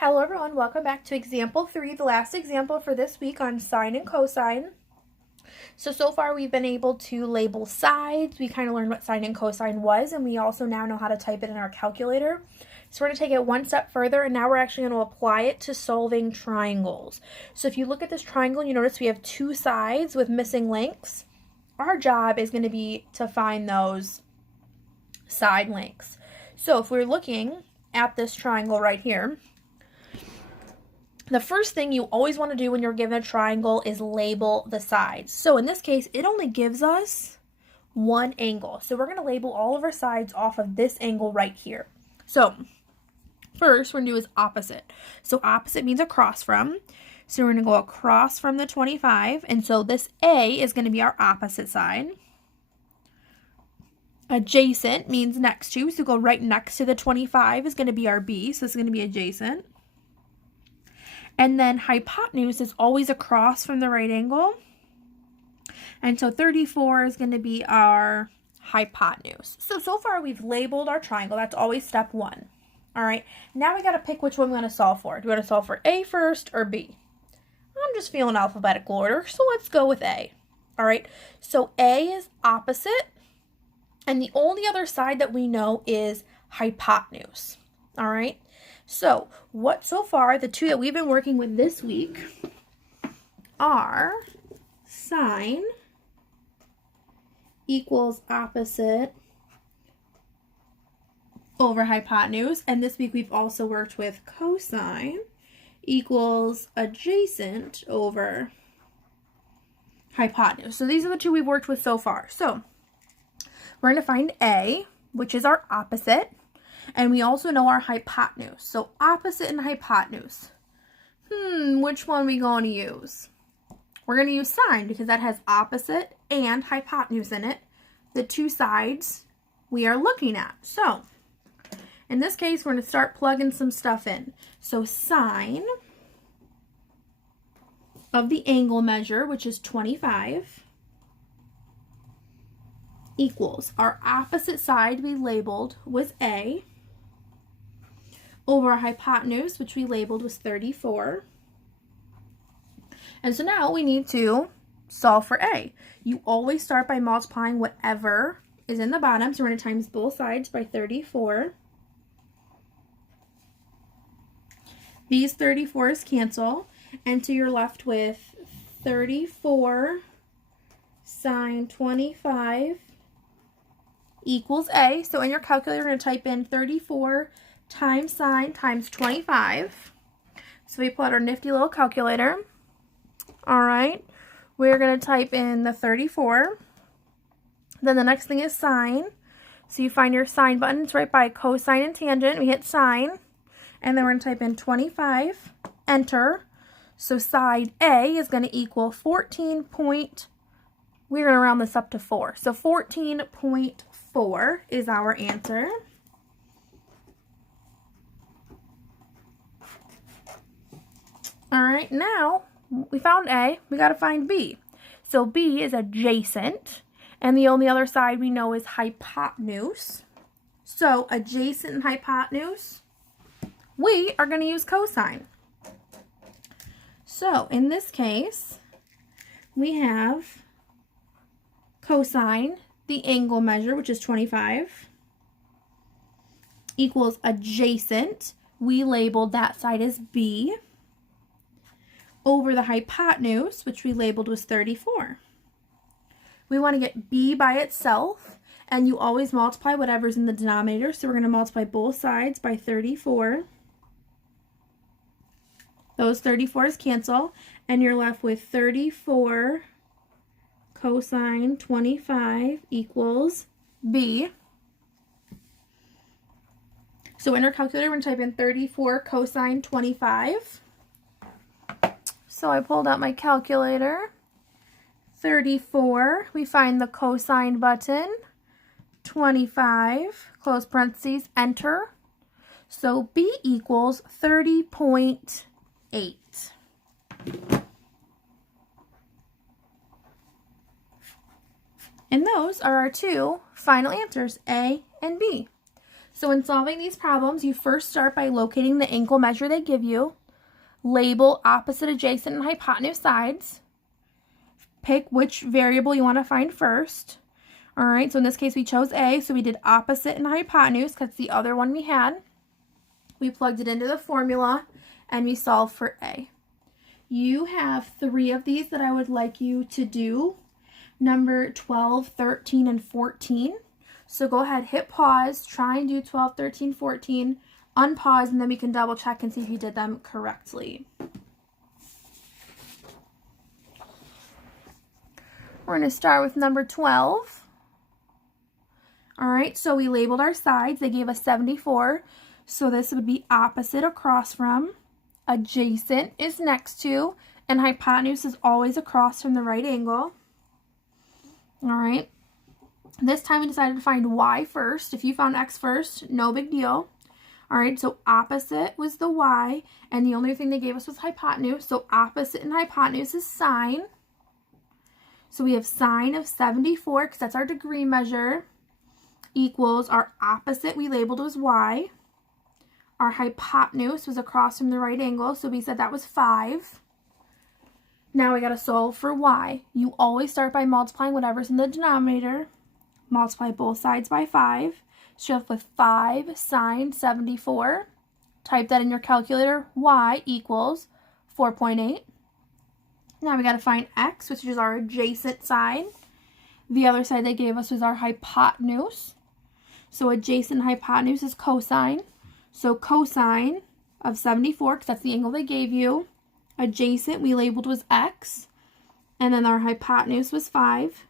Hello everyone, welcome back to example 3, the last example for this week on sine and cosine. So far we've been able to label sides, we kind of learned what sine and cosine was, and we also now know how to type it in our calculator. So we're going to take it one step further, and now we're actually going to apply it to solving triangles. So if you look at this triangle, you notice we have two sides with missing lengths. Our job is going to be to find those side lengths. So if we're looking at this triangle right here, the first thing you always want to do when you're given a triangle is label the sides. So in this case, it only gives us one angle. So we're going to label all of our sides off of this angle right here. So first, we're going to do is opposite. So opposite means across from. So we're going to go across from the 25. And so this A is going to be our opposite side. Adjacent means next to. So go right next to the 25 is going to be our B. So it's going to be adjacent. And then hypotenuse is always across from the right angle. And so 34 is going to be our hypotenuse. So far we've labeled our triangle. That's always step one. All right, now we got to pick which one we want to solve for. Do we want to solve for A first or B? I'm just feeling alphabetical order, so let's go with A. All right, so A is opposite, and the only other side that we know is hypotenuse. All right. So far, the two that we've been working with this week are sine equals opposite over hypotenuse. And this week we've also worked with cosine equals adjacent over hypotenuse. So these are the two we've worked with so far. So we're going to find A, which is our opposite. And we also know our hypotenuse. So opposite and hypotenuse. Which one are we going to use? We're going to use sine because that has opposite and hypotenuse in it. The two sides we are looking at. So in this case, we're going to start plugging some stuff in. So sine of the angle measure, which is 25, equals our opposite side we labeled was A, over our hypotenuse, which we labeled was 34. And so now we need to solve for A. You always start by multiplying whatever is in the bottom. So we're going to times both sides by 34. These 34s cancel. And so you're left with 34 sine 25 equals A. So in your calculator, you're going to type in 34 times sine times 25. So we pull out our nifty little calculator. All right, we're going to type in the 34. Then the next thing is sine. So you find your sine button. It's right by cosine and tangent. We hit sine. And then we're going to type in 25. Enter. So side A is going to equal 14 point. We're going to round this up to 4. So 14.4 is our answer. All right, now we found A, we got to find B. So B is adjacent, and the only other side we know is hypotenuse. So adjacent and hypotenuse, we are going to use cosine. So in this case, we have cosine, the angle measure, which is 25, equals adjacent. We labeled that side as B, over the hypotenuse, which we labeled was 34. We want to get B by itself, and you always multiply whatever's in the denominator. So we're going to multiply both sides by 34. Those 34s cancel, and you're left with 34 cosine 25 equals B. So in our calculator, we're going to type in 34 cosine 25. So I pulled out my calculator. 34, we find the cosine button. 25, close parentheses, enter. So B equals 30.8. And those are our two final answers, A and B. So in solving these problems, you first start by locating the angle measure they give you, label opposite, adjacent, and hypotenuse sides, pick which variable you want to find first. All right, so in this case we chose A, so we did opposite and hypotenuse because the other one we had. We plugged it into the formula and we solved for A. You have 3 of these that I would like you to do, number 12, 13, and 14. So go ahead, hit pause, try and do 12, 13, 14, unpause, and then we can double check and see if you did them correctly. We're going to start with number 12. All right, so we labeled our sides. They gave us 74. So this would be opposite across from, adjacent is next to, and hypotenuse is always across from the right angle. All right. This time we decided to find y first. If you found x first, no big deal. All right, so opposite was the y, and the only thing they gave us was hypotenuse. So opposite and hypotenuse is sine. So we have sine of 74, because that's our degree measure, equals our opposite we labeled was y. Our hypotenuse was across from the right angle, so we said that was 5. Now we got to solve for y. You always start by multiplying whatever's in the denominator. Multiply both sides by 5. So you're left with 5 sine 74. Type that in your calculator. Y equals 4.8. Now we got to find x, which is our adjacent side. The other side they gave us was our hypotenuse. So adjacent hypotenuse is cosine. So cosine of 74, because that's the angle they gave you. Adjacent we labeled was x. And then our hypotenuse was 5.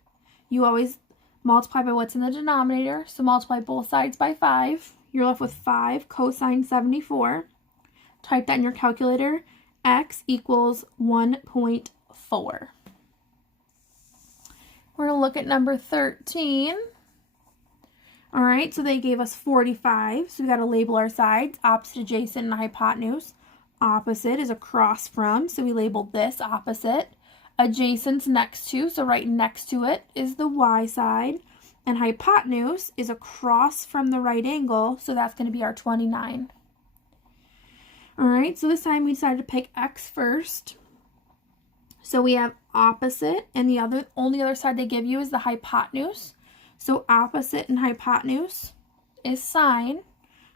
You always multiply by what's in the denominator. So multiply both sides by 5. You're left with 5 cosine 74. Type that in your calculator. X equals 1.4. We're going to look at number 13. All right, so they gave us 45. So we got to label our sides, opposite, adjacent, and hypotenuse. Opposite is across from, so we labeled this opposite. Adjacent's next to, so right next to it is the y side. And hypotenuse is across from the right angle, so that's going to be our 29. All right, so this time we decided to pick x first. So we have opposite, and the only other side they give you is the hypotenuse. So opposite and hypotenuse is sine.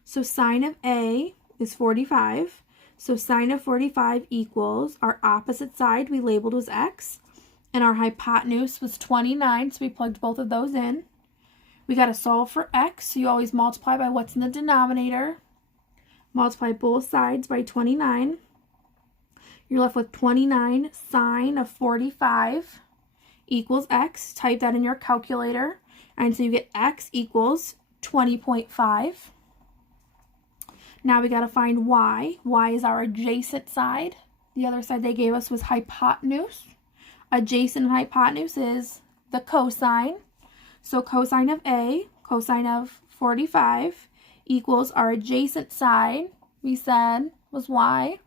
So sine of A is 45. So sine of 45 equals our opposite side we labeled was x, and our hypotenuse was 29, so we plugged both of those in. We got to solve for x, so you always multiply by what's in the denominator. Multiply both sides by 29. You're left with 29 sine of 45 equals x. Type that in your calculator. And so you get x equals 20.5. Now we got to find y. Y is our adjacent side. The other side they gave us was hypotenuse. Adjacent and hypotenuse is the cosine. So cosine of A, cosine of 45, equals our adjacent side, we said, was y.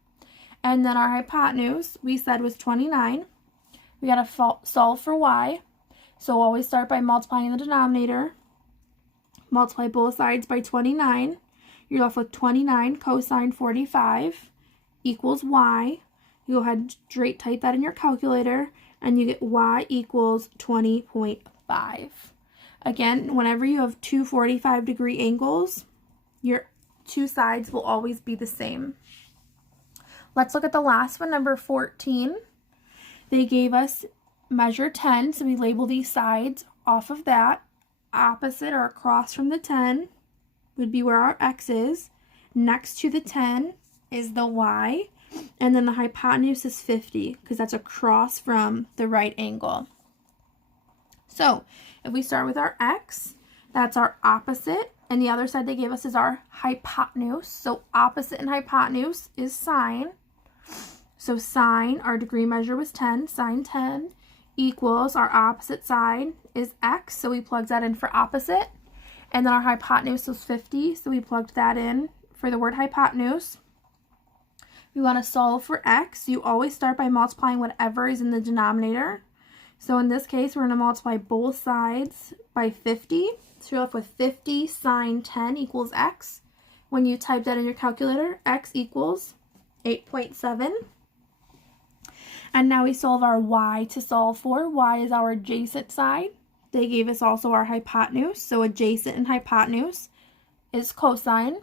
And then our hypotenuse, we said, was 29. We got to solve for y. So always start by multiplying the denominator. Multiply both sides by 29. You're left with 29 cosine 45 equals y. You go ahead and straight type that in your calculator, and you get y equals 20.5. Again, whenever you have two 45-degree angles, your two sides will always be the same. Let's look at the last one, number 14. They gave us measure 10, so we label these sides off of that. Opposite or across from the 10 would be where our x is. Next to the 10 is the y, and then the hypotenuse is 50 because that's across from the right angle. So if we start with our x, that's our opposite, and the other side they gave us is our hypotenuse. So opposite and hypotenuse is sine. So sine, our degree measure was 10, sine 10, equals our opposite side is x, so we plugged that in for opposite. And then our hypotenuse was 50, so we plugged that in for the word hypotenuse. We want to solve for x. You always start by multiplying whatever is in the denominator. So in this case, we're going to multiply both sides by 50. So you're left with 50 sine 10 equals x. When you type that in your calculator, x equals 8.7. And now we solve our y to solve for. Y is our adjacent side. They gave us also our hypotenuse. So adjacent and hypotenuse is cosine.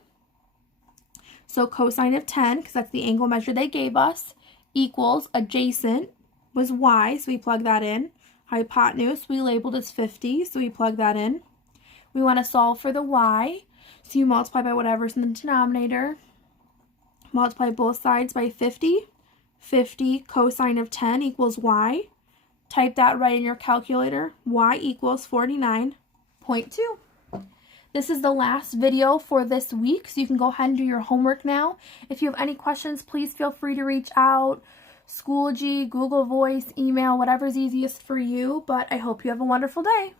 So cosine of 10, because that's the angle measure they gave us, equals adjacent was y, so we plug that in. Hypotenuse we labeled as 50, so we plug that in. We want to solve for the y, so you multiply by whatever's in the denominator. Multiply both sides by 50. 50 cosine of 10 equals y. Type that right in your calculator. Y equals 49.2. This is the last video for this week, so you can go ahead and do your homework now. If you have any questions, please feel free to reach out. Schoology, Google Voice, email, whatever's easiest for you. But I hope you have a wonderful day.